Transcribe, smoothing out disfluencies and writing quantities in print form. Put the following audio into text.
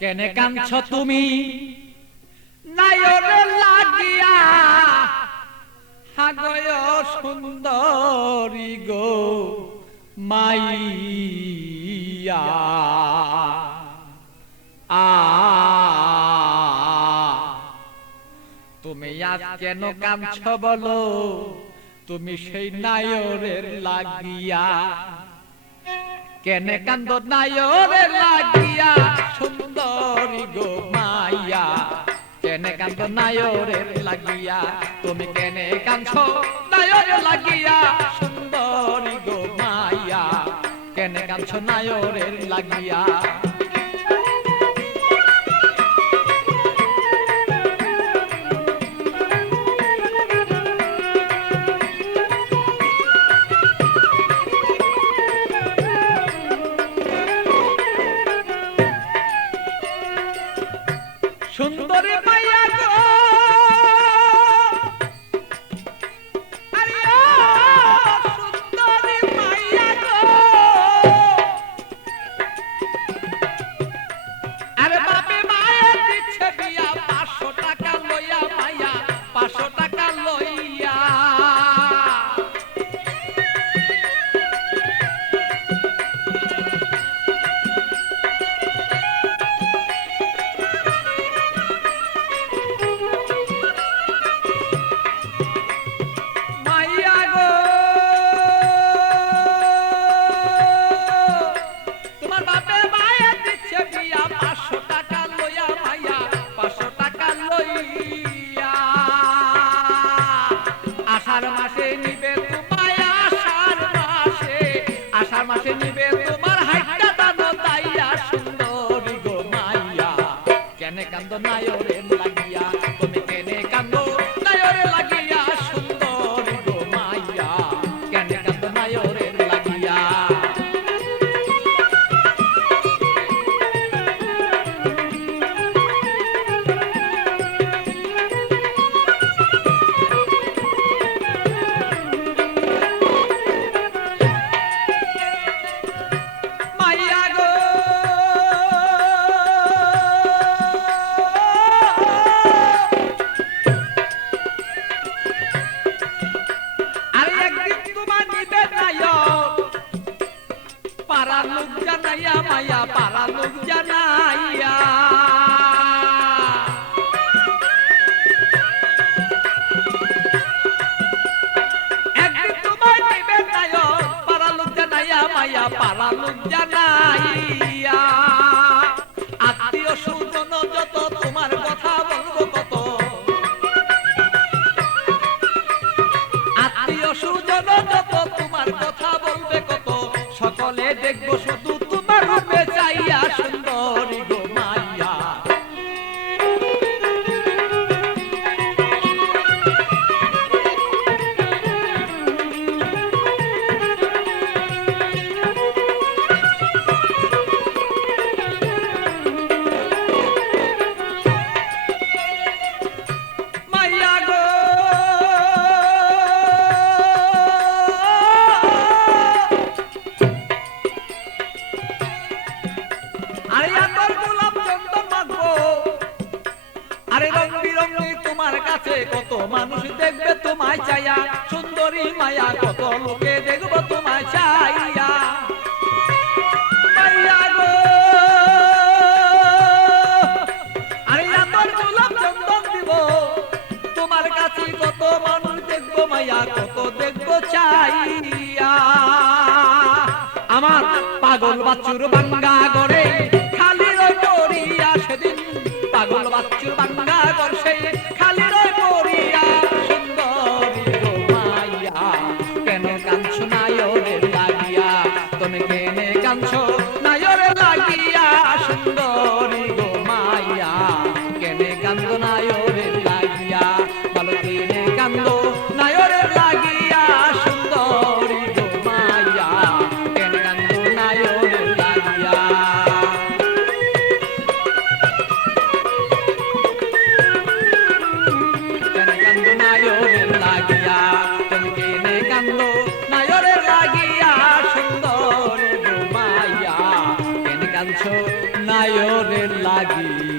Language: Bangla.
কেনে কাঁদছ তুমি নায়রে লাগিয়া, হাগয় সুন্দরী গো মাইয়া। তুমি আজ কেন কাঁদছ বলো, তুমি সেই নায়রের লাগিয়া। কেনে কান্দ নায়রের লাগিয়া, সুন্দরী গো মাইয়া। কেনে কান্দ নায়রের লাগিয়া, তুমি কেনে কাঁদছ নায়রের লাগিয়া, সুন্দরী গো মাইয়া। কেনে কাঁদছ নায়রের লাগিয়া। সুন্দরী মাইয়া গো, আরে ও সুন্দরী মাইয়া গো, আরে বাপে মায়ে দিচ্ছে বিয়া 500 টাকা লইয়া মাইয়া, 500 টাকা লইয়া। আষাঢ় মাসে নিবে তোমায়, আষাঢ় মাসে নিবে তোমার হাইটা দানো তাইয়া, সুন্দরী গো মাইয়া। কেনে কান্দ নায়রের লাগিয়া, তুমি কেনে কান্দ নায়রের লাগিয়া, সুন্দরী গো মাইয়া। কেনে কান্দ নায়রের লাগিয়া। পারা লোক জানাইয়া মাইয়া, পারা লোক জানাইয়া। একদিন তোমায় নিবে নায়ক, পারা লোক জানাইয়া মাইয়া, পারা লোক জানাইয়া। আত্মীয় স্বজন যত তোমার কথা বলবো কত, আত্মীয় স্বজন যত তোমার কথা বলবে কত, সকলে দেখবো শুধু তোমার রূপে চাইয়া, সুন্দরী গো মাইয়া। মাইয়া গো, আরে রং বিরঙি তোমার কাছে কত মানুষ দেখবে তোমায় চাইয়া, সুন্দরী মায়া কত লোকে দেখবো তোমায় চাইয়া। মাইয়া গো, আরে আমার গোলাপ চন্দন দিব তোমার কাছে কত মানুষ দেখবো মাইয়া, কত দেখবো চাইয়া। আমার পাগল বাচ্চুর বাঙ্গা গড়ে খালি রই পড়িয়া, সেদিন পাগল বাচ্চুর বাঙ্গা ঘর সে খালি রই পড়িয়া, সুন্দরী গো মাইয়া। কেন কাঁদছ নায়রের লাগিয়া, তুমি কেনে কাঁদছ নায়রের লাগিয়া, সুন্দরী গো মাইয়া। কেনে কান্দ নায়রের লাগিয়া, বলো কেনে কান্দ নায়রের লাগিয়া, সুন্দরী গো মাইয়া। কেনে কান্দ নায়রের লাগিয়া। আনছো নায়রের লাগি